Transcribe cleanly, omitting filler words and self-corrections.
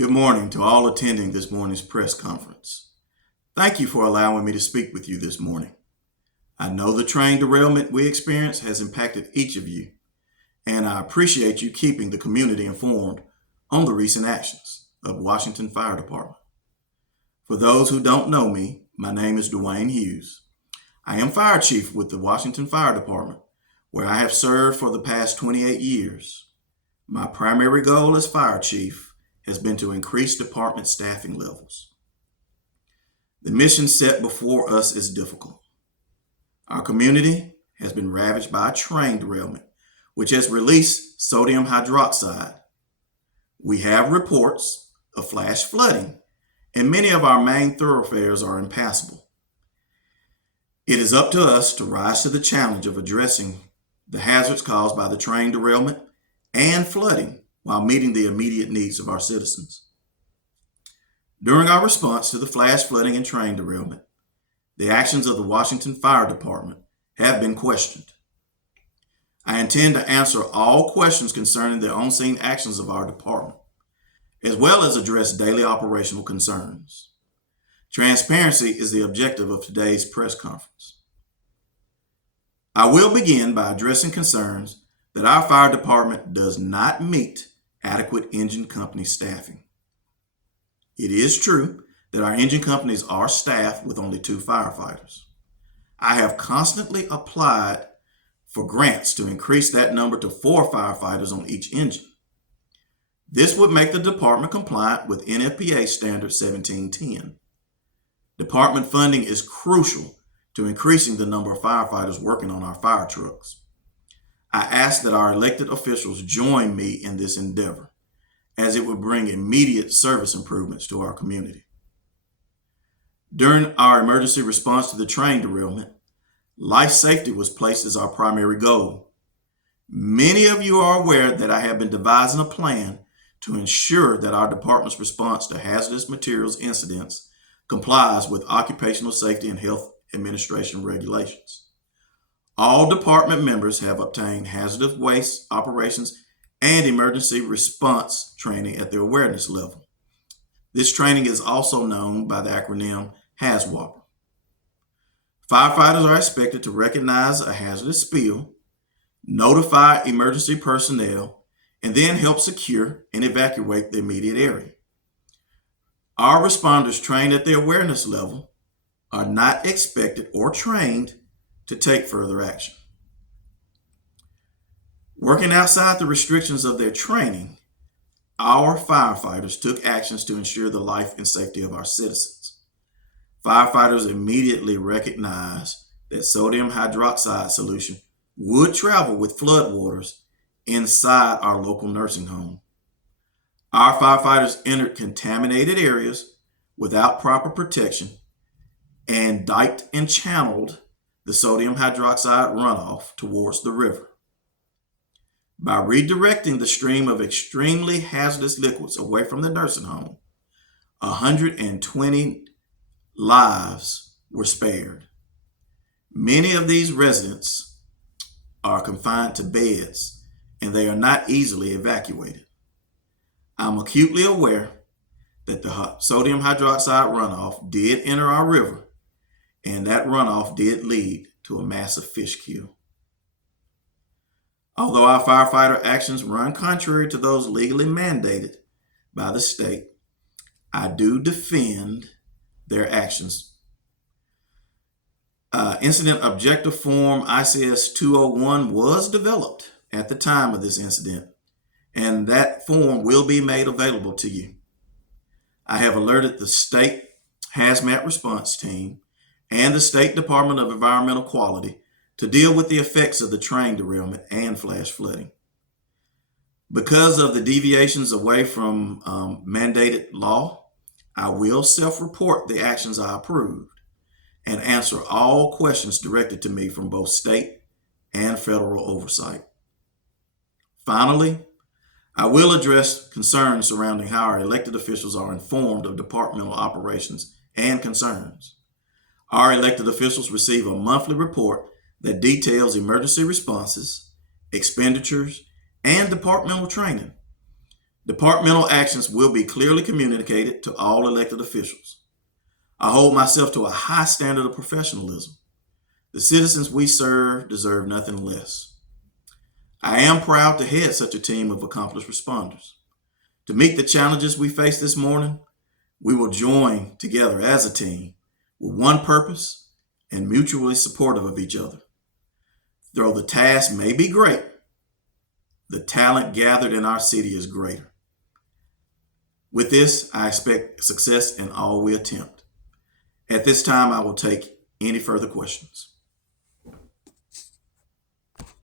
Good morning to all attending this morning's press conference. Thank you for allowing me to speak with you this morning. I know the train derailment we experienced has impacted each of you, and I appreciate you keeping the community informed on the recent actions of Washington Fire Department. For those who don't know me, my name is Dwayne Hughes. I am Fire Chief with the Washington Fire Department, where I have served for the past 28 years. My primary goal as Fire Chief has been to increase department staffing levels. The mission set before us is difficult. Our community has been ravaged by a train derailment, which has released sodium hydroxide. We have reports of flash flooding, and many of our main thoroughfares are impassable. It is up to us to rise to the challenge of addressing the hazards caused by the train derailment and flooding while meeting the immediate needs of our citizens. During our response to the flash flooding and train derailment, the actions of the Washington Fire Department have been questioned. I intend to answer all questions concerning the on-scene actions of our department, as well as address daily operational concerns. Transparency is the objective of today's press conference. I will begin by addressing concerns that our fire department does not meet adequate engine company staffing. It is true that our engine companies are staffed with only 2 firefighters. I have constantly applied for grants to increase that number to 4 firefighters on each engine. This would make the department compliant with NFPA Standard 1710. Department funding is crucial to increasing the number of firefighters working on our fire trucks. I ask that our elected officials join me in this endeavor, as it would bring immediate service improvements to our community. During our emergency response to the train derailment, life safety was placed as our primary goal. Many of you are aware that I have been devising a plan to ensure that our department's response to hazardous materials incidents complies with Occupational Safety and Health Administration regulations. All department members have obtained hazardous waste operations and emergency response training at their awareness level. This training is also known by the acronym HAZWOP. Firefighters are expected to recognize a hazardous spill, notify emergency personnel, and then help secure and evacuate the immediate area. Our responders trained at the awareness level are not expected or trained to take further action. Working outside the restrictions of their training, our firefighters took actions to ensure the life and safety of our citizens. Firefighters immediately recognized that sodium hydroxide solution would travel with floodwaters inside our local nursing home. Our firefighters entered contaminated areas without proper protection and diked and channeled the sodium hydroxide runoff towards the river. By redirecting the stream of extremely hazardous liquids away from the nursing home, 120 lives were spared. Many of these residents are confined to beds, and they are not easily evacuated. I'm acutely aware that the sodium hydroxide runoff did enter our river, and that runoff did lead to a massive fish kill. Although our firefighter actions run contrary to those legally mandated by the state, I do defend their actions. Incident Objective Form ICS 201 was developed at the time of this incident, and that form will be made available to you. I have alerted the state hazmat response team and the State Department of Environmental Quality to deal with the effects of the train derailment and flash flooding. Because of the deviations away from mandated law, I will self-report the actions I approved and answer all questions directed to me from both state and federal oversight. Finally, I will address concerns surrounding how our elected officials are informed of departmental operations and concerns. Our elected officials receive a monthly report that details emergency responses, expenditures, and departmental training. Departmental actions will be clearly communicated to all elected officials. I hold myself to a high standard of professionalism. The citizens we serve deserve nothing less. I am proud to head such a team of accomplished responders. To meet the challenges we face this morning, we will join together as a team with one purpose and mutually supportive of each other. Though the task may be great, the talent gathered in our city is greater. With this, I expect success in all we attempt. At this time, I will take any further questions.